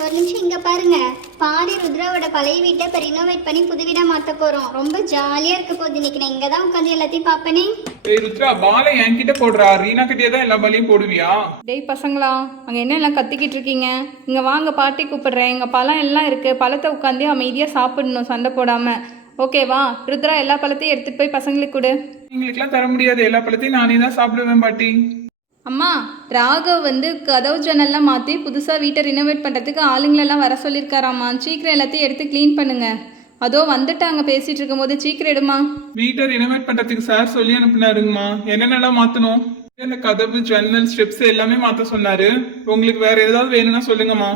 ஒரு நிமிஷம் இங்கே பாருங்க. பாரி ருத்ராவோட பழைய வீட்டை இப்போ ரினோவேட் பண்ணி புது வீடாக மாற்ற போகிறோம். ரொம்ப ஜாலியாக இருக்க போகுது. இன்னைக்கு நான் இங்கே தான் உட்காந்து எல்லாத்தையும் பார்ப்பனே. ஏய் ருத்ரா, பாலை என்கிட்ட போடுறா. ரீனா கிட்டே தான் எல்லா பாலையும் போடுவியா? டேய் பசங்களா, அங்கே என்ன எல்லாம் கத்திக்கிட்டு இருக்கீங்க? இங்கே வாங்க, பாட்டி கூப்பிடுறேன். இங்கே பழம் எல்லாம் இருக்குது. பழத்தை உட்காந்து அமைதியாக சாப்பிடணும், சண்டை போடாமல். ஓகேவா? ருத்ரா, எல்லா பழத்தையும் எடுத்துகிட்டு போய் பசங்களுக்கு கொடு. எங்களுக்குலாம் தர முடியாது. எல்லா பழத்தையும் நானே தான் சாப்பிடுவேன் பாட்டி. அம்மா, ராகவ் வந்து கதவு ஜன்னல்லாம் மாற்றி புதுசாக வீட்டை ரினோவேட் பண்ணுறதுக்கு ஆளுங்களெல்லாம் வர சொல்லியிருக்காராம்மா. சீக்கிரம் எல்லாத்தையும் எடுத்து க்ளீன் பண்ணுங்க. அதோ வந்துட்டாங்க பேசிகிட்டு இருக்கும்போது. சீக்கிரம் எடுமா. வீட்டை ரினோவேட் பண்றதுக்கு சார் சொல்லி அனுப்புனாருங்கம்மா. என்னென்னலாம் மாத்தணும்? இந்த கதவு, ஜன்னல், ஸ்டெப்ஸ் எல்லாமே மாத்த சொன்னாரு. உங்களுக்கு வேற ஏதாவது வேணும்னா சொல்லுங்கம்மா.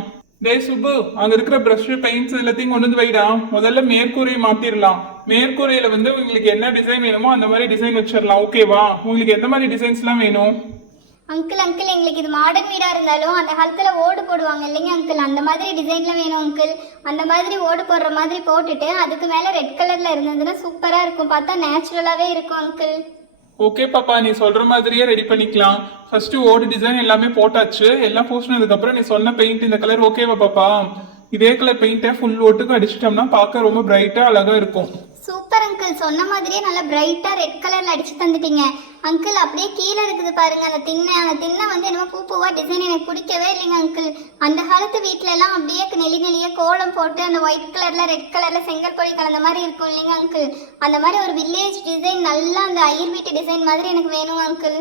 டேய் சுப்பு, அங்க இருக்கிற ப்ரஷ், பெயிண்ட்ஸ் எல்லாத்தையும் கொண்டு வந்து வைடா. முதல்ல மேற்கூரையை மாத்திரலாம். மேற்கூரையில வந்து உங்களுக்கு என்ன டிசைன் வேணுமோ அந்த மாதிரி டிசைன் வச்சிடலாம். ஓகேவா? உங்களுக்கு எந்த மாதிரி டிசைன்ஸ்லாம் வேணும்? அங்கிள் எங்களுக்கு இது மாடர்ன் வீடாக இருந்தாலும் அந்த காலத்தில் ஓடு போடுவாங்க இல்லைங்க அங்கிள், அந்த மாதிரி டிசைனில் வேணும் அங்கிள். அந்த மாதிரி ஓடு போடுற மாதிரி போட்டுட்டு அதுக்கு மேலே ரெட் கலரில் இருந்ததுன்னா சூப்பராக இருக்கும். பார்த்தா நேச்சுரலாகவே இருக்கும் அங்கிள். ஓகே பாப்பா, நீ சொல்ற மாதிரியே ரெடி பண்ணிக்கலாம். ஃபர்ஸ்ட் ஓடு டிசைன் எல்லாமே போட்டாச்சு. எல்லாம் பூசினதுக்கு அப்புறம் நீ சொன்ன பெயிண்ட் இந்த கலர் ஓகேவா பாப்பா? இதே கலர் பெயிண்டை ஃபுல் ஓட்டுக்கு அடிச்சிட்டோம்னா பார்க்க ரொம்ப பிரைட்டா அழகா இருக்கும். சூப்பர் அங்கிள், சொன்ன மாதிரியே நல்லா பிரைட்டாக ரெட் கலரில் அடிச்சு தந்துட்டீங்க அங்கிள். அப்படியே கீழே இருக்குது பாருங்க அந்த திண்ணை வந்து என்னமோ பூவா டிசைன் எனக்கு பிடிக்கவே இல்லைங்க அங்கிள். அந்த காலத்து வீட்டில எல்லாம் அப்படியே நெளிய கோலம் போட்டு அந்த ஒயிட் கலர்ல ரெட் கலர்ல செங்கல் பொடி கலந்த மாதிரி இருக்கும் இல்லைங்க அங்கிள். அந்த மாதிரி ஒரு வில்லேஜ் டிசைன், நல்லா அந்த ஐயர் வீட்டு டிசைன் மாதிரி எனக்கு வேணும் அங்கிள்.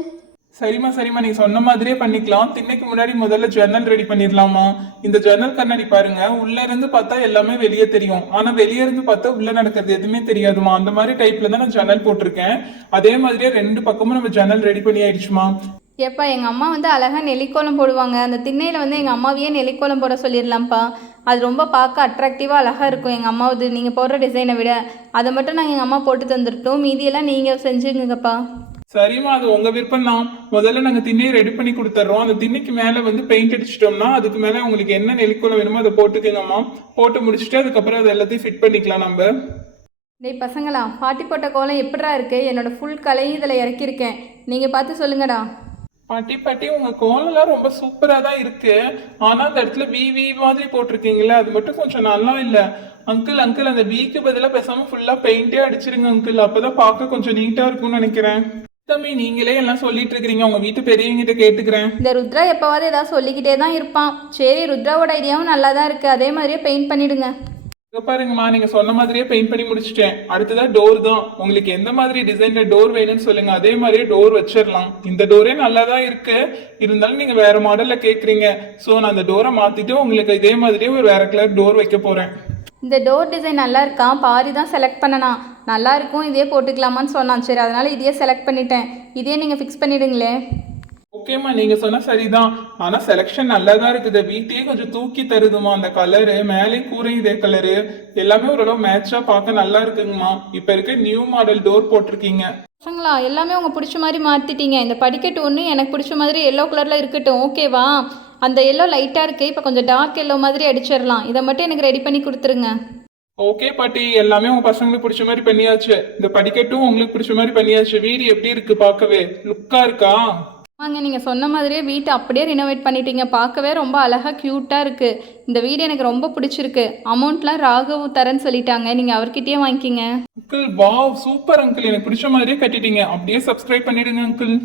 சரிம்மா, நீ சொன்ன மாதிரியே பண்ணிக்கலாம். திண்ணைக்கு முன்னாடி முதல்ல ஜன்னல் ரெடி பண்ணிடலாமா? இந்த ஜன்னல் கண்ணாடி பாருங்க, உள்ள இருந்து பார்த்தா எல்லாமே வெளியே தெரியும். ஆனா வெளியே இருந்து பார்த்தா உள்ள நடக்கிறது எதுவுமே தெரியாதுமா. அந்த மாதிரி டைப்ல தான் நான் ஜன்னல் போட்டிருக்கேன். அதே மாதிரியே ரெண்டு பக்கமும் நம்ம ஜன்னல் ரெடி பண்ணி ஆயிடுச்சுமா. ஏப்பா, எங்கள் அம்மா வந்து அழகாக நெல்லிக்கோலம் போடுவாங்க. அந்த திண்ணையில் வந்து எங்கள் அம்மாவையே நெல்லிக்கோலம் போட சொல்லிடலாம்ப்பா. அது ரொம்ப பார்க்க அட்ராக்டிவாக அழகாக இருக்கும் எங்கள் அம்மாவது, நீங்கள் போடுற டிசைனை விட. அதை மட்டும் நாங்கள் எங்கள் அம்மா போட்டு தந்துட்டோம், மீதியெல்லாம் நீங்கள் செஞ்சுங்கப்பா. சரிம்மா, அது உங்க விருப்பம் தான். முதல்ல நாங்க திண்ணையை ரெடி பண்ணி கொடுத்துட்றோம். அந்த திண்ணைக்கு மேல வந்து பெயிண்ட் அடிச்சிட்டோம்னா அதுக்கு மேல உங்களுக்கு என்ன நெல்லிக்கோலம் வேணுமோ அதை போட்டுக்கோங்கம்மா. போட்டு முடிச்சுட்டு அதுக்கப்புறம் அது எல்லாத்தையும் ஃபிட் பண்ணிக்கலாம் நம்ம. டேய் பசங்களா, பாட்டி போட்ட கோலம் எப்படிடா இருக்கு? என்னோட ஃபுல் கலையும் இதில் இறக்கியிருக்கேன், நீங்கள் பார்த்து சொல்லுங்கடா. பாட்டி உங்க கோலம்லாம் ரொம்ப சூப்பரா தான் இருக்கு. ஆனா அந்த இடத்துல வி மாதிரி போட்டிருக்கீங்களா, அது மட்டும் கொஞ்சம் நல்லா இல்ல. அங்கிள் அந்த வீக்கு பதிலாக பேசாம ஃபுல்லா பெயிண்டே அடிச்சிருங்க அங்கிள். அப்பதான் பார்க்க கொஞ்சம் நீட்டா இருக்கும்னு நினைக்கிறேன். தம்பி, நீங்களே எல்லாம் சொல்லிட்டு இருக்கிறீங்க, உங்க வீட்டு பெரியவங்கிட்ட கேட்டுக்கிறேன். இந்த ருத்ரா எப்போவாது ஏதாவது சொல்லிக்கிட்டே தான் இருப்பான். சரி, ருத்ராவோட ஐடியாவும் நல்லா தான் இருக்குது. அதே மாதிரியே பெயிண்ட் பண்ணிவிடுங்க. பாருங்கம்மா, நீங்க சொன்ன மாதிரியே பெயிண்ட் பண்ணி முடிச்சிட்டேன். அடுத்ததான் டோர் தான். உங்களுக்கு எந்த மாதிரி டிசைன்ல டோர் வேணும்னு சொல்லுங்க, அதே மாதிரியே டோர் வச்சிடலாம். இந்த டோரே நல்லா தான் இருக்கு, இருந்தாலும் நீங்க வேற மாடல்ல கேக்குறீங்க. ஸோ நான் அந்த டோரை மாத்திட்டு உங்களுக்கு இதே மாதிரியே ஒரு வேற கலர் டோர் வைக்க போறேன். இந்த டோர் டிசைன் நல்லா இருக்கான், பாரி தான் செலக்ட் பண்ணனா. நல்லா இருக்கும், இதே போட்டுக்கலாமான்னு சொன்னான். சரி, அதனால இதையே செலக்ட் பண்ணிட்டேன். இதே நீங்கள் ஃபிக்ஸ் பண்ணிடுங்களே. ஓகேம்மா, நீங்க சொன்னா சரிதான். ஆனா செலக்ஷன் நல்லா தான் இருக்குது. வீட்டையே கொஞ்சம் தூக்கி தருதுமா அந்த கலரு. மேலே கூரை இதே கலரு, எல்லாமே ஓரளவு மேட்சா பார்க்க நல்லா இருக்குங்கம்மா. இப்ப இருக்க நியூ மாடல் டோர் போட்டிருக்கீங்க. பசங்களா, எல்லாமே உங்க பிடிச்ச மாதிரி மாற்றிட்டீங்க. இந்த படிக்கட்டு ஒன்று எனக்கு பிடிச்ச மாதிரி எல்லோ கலரில் இருக்கட்டும், ஓகேவா? அந்த எல்லோ லைட்டாக இருக்குது, இப்போ கொஞ்சம் டார்க் எல்லோ மாதிரி அடிச்சிடலாம். இதை மட்டும் எனக்கு ரெடி பண்ணி கொடுத்துருங்க. ஓகே பாட்டி, எல்லாமே உங்க பசங்களுக்கு பிடிச்ச மாதிரி பண்ணியாச்சு. இந்த படிக்கட்டும் உங்களுக்கு பிடிச்ச மாதிரி பண்ணியாச்சு. வீடு எப்படி இருக்கு? பார்க்கவே லுக்கா இருக்கா? வாங்க, நீங்கள் சொன்ன மாதிரியே வீட்டை அப்படியே ரினோவேட் பண்ணிட்டீங்க. பார்க்கவே ரொம்ப அழகாக க்யூட்டாக இருக்குது. இந்த வீடு எனக்கு ரொம்ப பிடிச்சிருக்கு. அமௌண்ட்லாம் ராகவ் தரேன்னு சொல்லிட்டாங்க, நீங்கள் அவர்கிட்டயே வாங்கிக்கிங்க. அங்கிள் வாவ், சூப்பர் அங்கிள், எனக்கு பிடிச்ச மாதிரியே கட்டிட்டீங்க. அப்படியே சப்ஸ்கிரைப் பண்ணிடுங்க அங்கிள்.